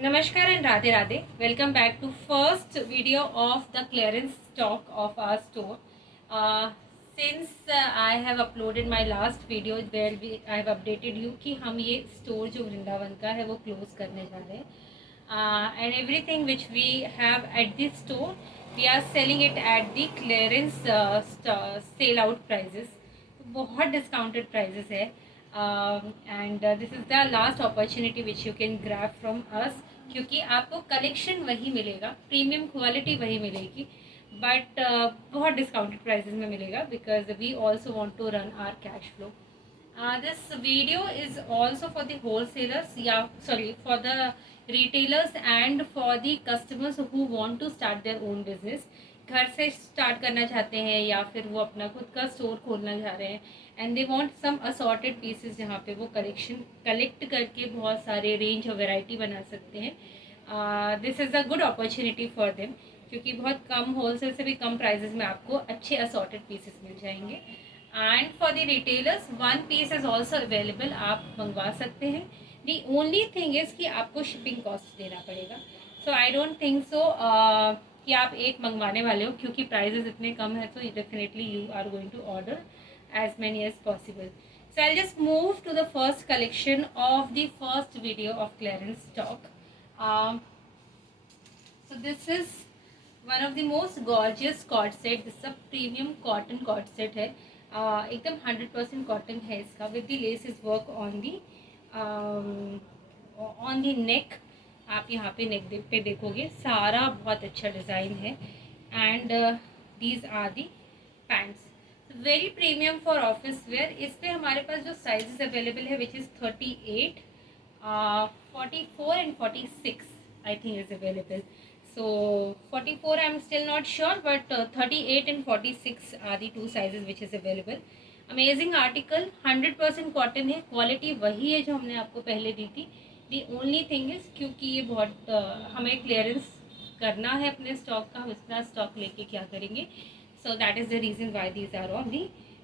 Namaskar and Radhe Radhe. Welcome back to first video of the clearance stock of our store. Uh, since I have uploaded my last video where I have updated you कि हम ये store जो वृंदावन का है वो close करने जा रहे हैं and everything which we have at this store we are selling it at the clearance sale out prices. बहुत discounted prices है and this is the last opportunity which you can grab from us क्योंकि आपको कलेक्शन वही मिलेगा, premium quality वही मिलेगी, बट बहुत discounted prices में मिलेगा because we also want to run our cash flow. This video is also for the wholesalers या sorry for the retailers and for the customers who want to start their own business. घर से स्टार्ट करना चाहते हैं या फिर वो अपना खुद का स्टोर खोलना चाह रहे हैं and they want some assorted pieces जहाँ पे वो कलेक्ट करके बहुत सारे रेंज और वैरायटी बना सकते हैं. This is a good opportunity for them क्योंकि बहुत कम होलसेल से भी कम प्राइजेस में आपको अच्छे असॉर्टेड पीसेस मिल जाएंगे. And for the retailers one piece is also available, आप मंगवा सकते हैं. दी ओनली थिंग इज़ कि आपको शिपिंग कॉस्ट देना पड़ेगा. सो आई डोंट थिंक सो कि आप एक मंगवाने वाले हो क्योंकि प्राइजेस इतने कम है तो definitely you are going to order as many as possible. So I'll just move to the first collection of the first video of clearance stock. So this is one of the most gorgeous cord set. This is a premium cotton cord set है. एकदम 100% cotton है इसका with the laces work on the neck. आप यहाँ पे neck पे देखोगे सारा बहुत अच्छा डिज़ाइन है and these are the pants. Very premium for office wear. इस पे हमारे पास जो साइजेस अवेलेबल है which is 38, 44 and 46 I think is available. So 44 I am still not sure but 38 and 46 are the two sizes which is available. Amazing article, 100% cotton है, quality वही है जो हमने आपको पहले दी थी. दी ओनली थिंग इज़ क्योंकि ये बहुत हमें क्लियरेंस करना है अपने स्टॉक का, हम इतना स्टॉक लेके क्या करेंगे. So that is the reason why these are on the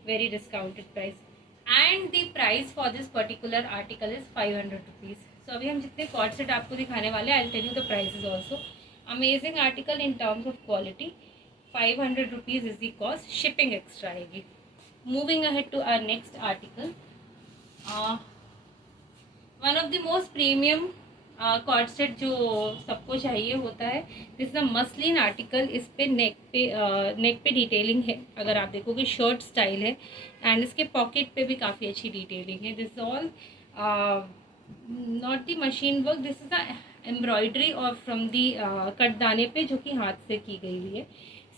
very discounted price. And the price for this particular article is 500 rupees. So अभी हम जितने कॉर्ड सेट आपको दिखाने वाले हैं, I'll tell you the prices also. Amazing article in terms of quality. 500 rupees is the cost. Shipping extra आएगी. Moving ahead to our next article. One of the most premium cord set जो सबको चाहिए होता है. This is a muslin article. इस पे neck पे detailing है, अगर आप देखोगे शर्ट स्टाइल है एंड इसके पॉकेट पे भी काफ़ी अच्छी डिटेलिंग है. This is all not the machine work, this is the embroidery और फ्रॉम दी कटदाने पे जो कि हाथ से की गई है.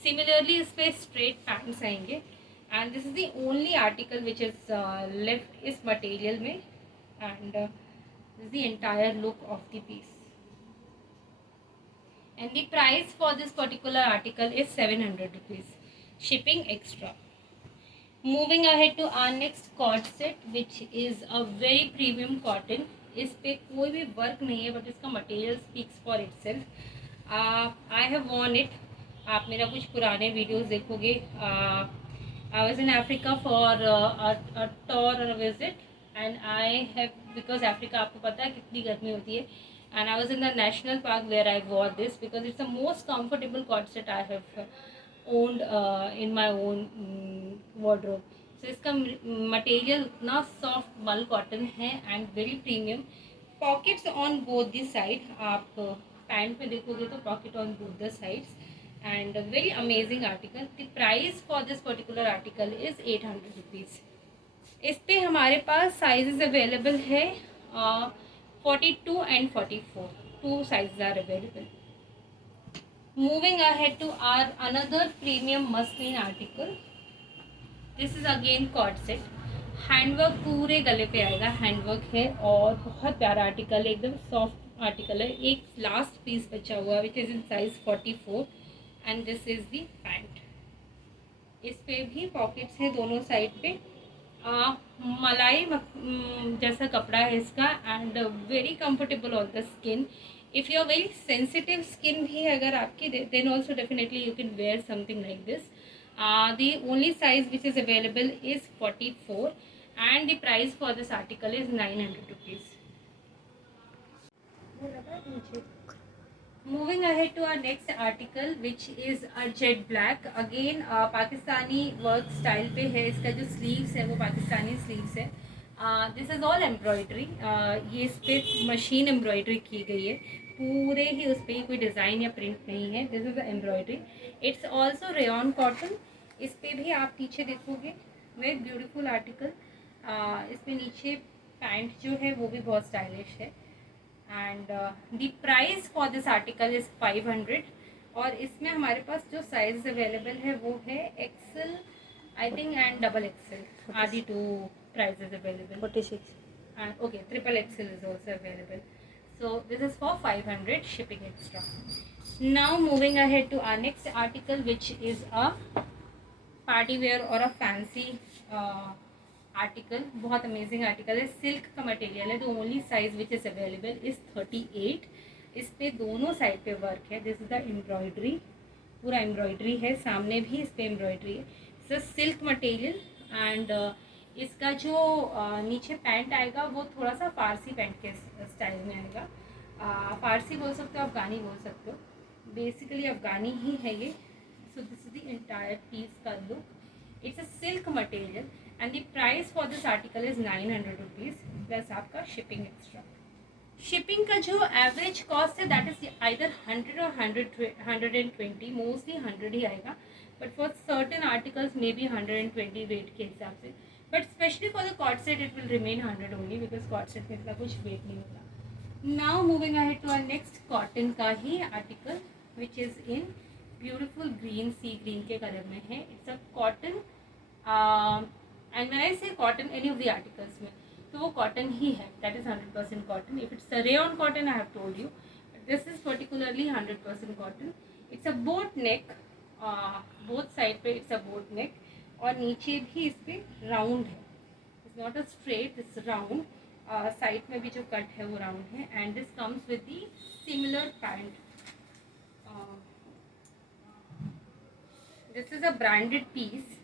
सिमिलरली इस पे स्ट्रेट पैंट्स आएंगे and this is the only article which is left इस मटेरियल में and this is the entire look of the piece and the price for this particular article is 700 rupees, shipping extra. Moving ahead to our next cord set which is a very premium cotton. इस पे कोई भी वर्क नहीं है but इसका material speaks for itself. I have worn it. आप मेरा कुछ पुराने वीडियोस देखोगे. I was in Africa for a tour और a visit and I have, because Africa आपको पता है कितनी गर्मी होती है, and I was in the national park where I wore this because it's the most comfortable cord set I have owned in my own wardrobe. So इसका material इतना soft mul cotton है and very premium. Pockets on both the side. आप pant में देखोगे तो pocket on both the sides and very amazing article. The price for this particular article is 800 rupees. इस पे हमारे पास साइजेस अवेलेबल है 42 and 44. Two sizes are available. Moving ahead to our another premium muslin article. This is again cord set. Handwork पूरे गले पे आएगा, हैंडवर्क है और बहुत प्यारा आर्टिकल है, एकदम सॉफ्ट आर्टिकल है. एक लास्ट पीस बचा हुआ विच is in size 44 and this is the pant. इस पे भी पॉकेट्स हैं दोनों साइड पे. मलाई जैसा कपड़ा है इसका and very comfortable on the skin. If you are very sensitive skin भी है अगर आपकी, then also definitely you can wear something like this. The only size which is available is 44 and the price for this article is 900 rupees. Moving ahead to our next article, which is a jet black. Again Pakistani work style पे है. इसका जो स्लीव्स है वो पाकिस्तानी स्लीव्स है. This is all embroidery. ये इस पर मशीन एम्ब्रॉयडरी की गई है. पूरे ही उस पर कोई डिज़ाइन या प्रिंट नहीं है. This is embroidery. It's also rayon cotton. इस पर भी आप नीचे देखोगे वेरी ब्यूटीफुल आर्टिकल. इसमें नीचे पैंट जो है वो भी बहुत स्टाइलिश है. And the price for this article is 500. और इसमें हमारे पास जो साइज अवेलेबल है वो है XL I think and double XL are the two prices available. 46. and okay, triple XL is also available. So this is for 500 shipping extra. Now moving ahead to our next article, which is a party wear or a fancy article. बहुत amazing article है. सिल्क का मटेरियल है. The only size which is available is 38. इस पे दोनों साइड पे वर्क है. This is the embroidery. पूरा एम्ब्रॉयडरी है. सामने भी इस पे एम्ब्रॉयडरी है. It's a silk material. And इसका जो नीचे पैंट आएगा वो थोड़ा सा फारसी पैंट के स्टाइल में आएगा. फारसी बोल सकते हो, अफ़गानी बोल सकते हो. बेसिकली अफ़गानी ही है ये. So this is the entire piece का look. It's a silk material and the price for this article is 900 rupees plus आपका shipping extra. शिपिंग का जो एवरेज कॉस्ट है दैट इज आइदर 100 और 120. मोस्टली 100 ही आएगा. But for certain articles may be 120 rate के हिसाब से. But specially for the cot set it will remain 100 only because cot set में इतना कुछ वेट नहीं होगा. Now moving ahead to our next cotton का ही article which is in beautiful green. Sea green के कलर में है. It's a cotton. And when I say cotton any of the articles में तो वो कॉटन ही है. That is 100% cotton. If it's a rayon cotton I have told you. This is particularly 100% cotton. It's a boat neck. Both side पे it's a boat neck. और नीचे भी इस पर राउंड है. It's not a straight, it's round. Side में भी जो कट है वो राउंड है. And this comes with the similar pant. This is a branded piece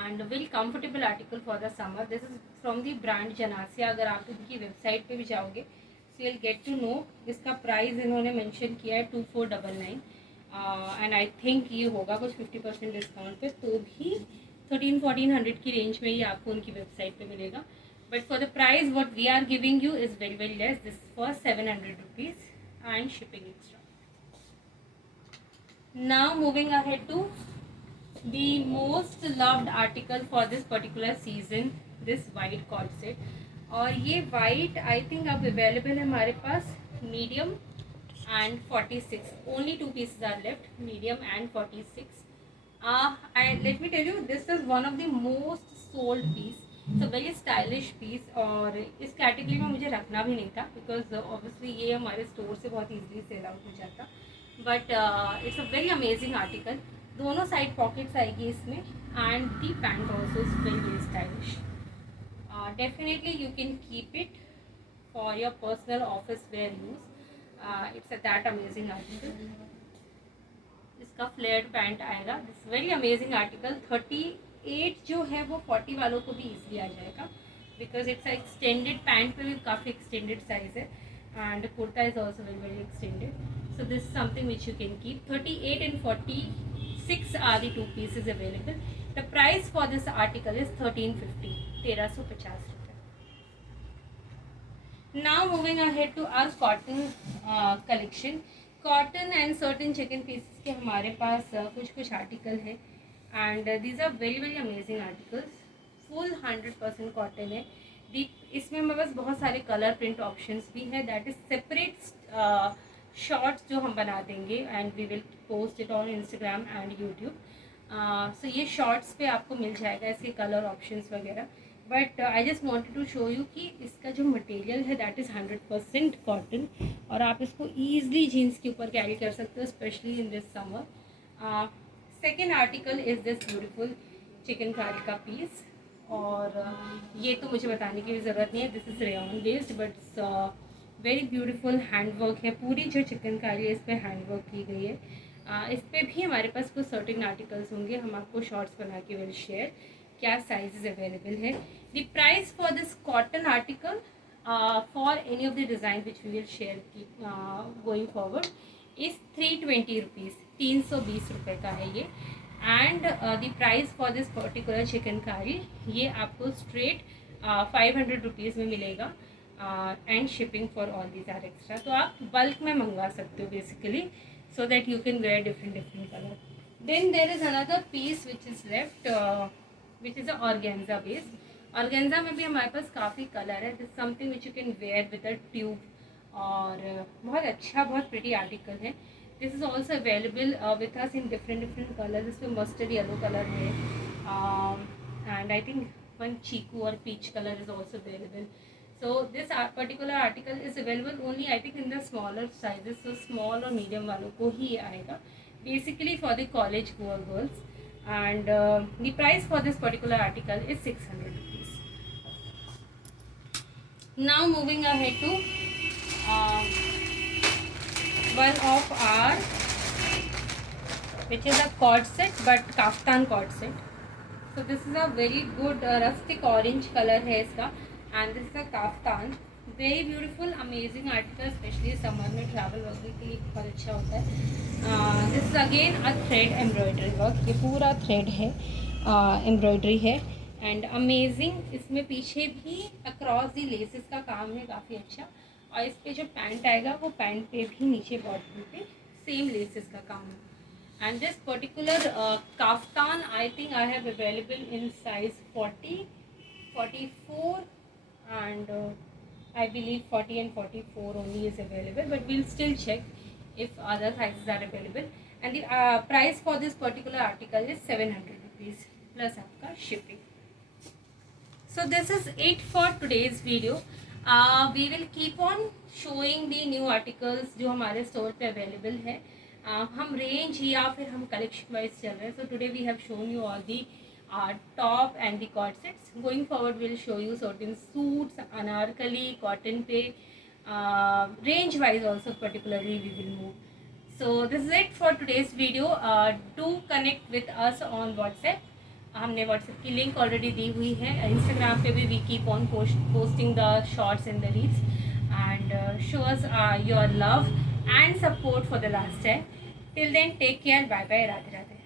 and a very comfortable article for the summer. This is from the brand Janasya. अगर आप उनकी website पे भी जाओगे so you'll get to know. इसका प्राइस इन्होंने मेंशन किया है 2499. एंड आई थिंक ये होगा कुछ 50% डिस्काउंट पे. तो भी 1300-1400 की रेंज में ही आपको उनकी वेबसाइट पे मिलेगा. But for the price what we are giving you is very very less. This for 700 rupees and shipping extra. Now moving ahead to the most loved article for this particular season, this white cord set. और ये white I think अब available है हमारे पास medium and 46. only 2 pieces are left, medium and 46. Let me tell you, this is one of the most sold piece. It's a very stylish piece. और इस कैटेगरी में मुझे रखना भी नहीं था बिकॉज ऑब्वियसली ये हमारे स्टोर से बहुत ईजिली सेल आउट हो जाता. But it's a very amazing article. दोनों साइड पॉकेट्स आएगी इसमें. And the pant also is very very stylish. Definitely you can keep it for your personal office where use. It's a that amazing article. इसका flared pant आएगा. This very amazing article. 38 जो है वो 40 वालों को भी ईजिली आ जाएगा because it's a extended. Pant पे भी काफ़ी एक्सटेंडेड साइज है. एंड kurta is also very very extended. So this is something which you can keep. 38 and 46 are the 2 pieces available. The price for this article is 1350. 1350 रुपये. Now moving ahead to our cotton collection. Cotton and certain chicken pieces के हमारे पास कुछ आर्टिकल है. And these are very very amazing articles. Full 100% cotton है. इसमें हमारे पास बहुत सारे कलर प्रिंट ऑप्शंस भी है. दैट इज सेपरेट शॉर्ट्स जो हम बना देंगे and we will post it on Instagram and YouTube. So ये शॉर्ट्स पे आपको मिल जाएगा इसके कलर ऑप्शंस वगैरह. But I just wanted to show you कि इसका जो मटेरियल है दैट इज़ 100% कॉटन. और आप इसको ईजिली जीन्स के ऊपर कैरी कर सकते हो specially in this summer. Second article is this beautiful chikankari का पीस. और ये तो मुझे बताने की भी ज़रूरत नहीं है. This is rayon based but very beautiful handwork है. पूरी जो चिकनकारी है इस पर हैंडवर्क की गई है. इस पर भी हमारे पास कुछ सर्टेन आर्टिकल्स होंगे. हम आपको शॉर्ट्स बना के विल शेयर क्या साइजेस अवेलेबल है. The price for this cotton article for any of the design which we will share going forward is 320 rupees. 320 रुपये का है ये. And the price for this particular chicken curry ये आपको straight 500 rupees में मिलेगा. And shipping for all these are extra. तो आप bulk में मंगवा सकते हो basically, so that you can wear different color. Then there is another piece which is left, which is a organza base. Organza में भी हमारे पास काफ़ी कलर है. This is something which you can wear with a tube, और बहुत अच्छा, बहुत pretty article है. This is also available with us in different colors. इसमें mustard yellow color है, and I think one chiku or peach color is also available. So this particular article is available only I think in the smaller sizes, so small और medium वालों को ही आएगा, basically for the college goer girls. And the price for this particular article is 600 rupees. Now moving ahead to one of our, which is a cord set, but kaftan cord set. So this is a very good rustic orange color है इसका, and this is a kaftan. Very beautiful, amazing article, especially summer में travel वगैरह के लिए बहुत अच्छा होता है. This is again a thread embroidery work. ये पूरा thread है, embroidery है, and amazing. इसमें पीछे भी across the laces का काम है काफ़ी अच्छा, और इस पे जो पैंट आएगा वो पैंट पे भी नीचे बॉटम पे सेम लेसेस का काम है. And this particular kaftan I think I have available in size 40, 44, and I believe 40 and 44 only is available, but we'll still check if other sizes are available. And the price for this particular article is 700 rupees plus आपका shipping. So this is it for today's video. We will keep on showing the new articles जो हमारे store पे available है. हम रेंज या फिर हम collection wise चल रहे हैं. So today we have shown you all the top and the cord sets. Going forward we'll show you certain suits, anarkali, cotton पे, range wise also particularly we will move. So this is it for today's video. Do connect with us on WhatsApp. हमने WhatsApp की link already दी हुई है. Instagram पे भी we keep on posting the shorts and the reels, and show us your love and support for the last time. Till then, take care. Bye bye. Radhe Radhe.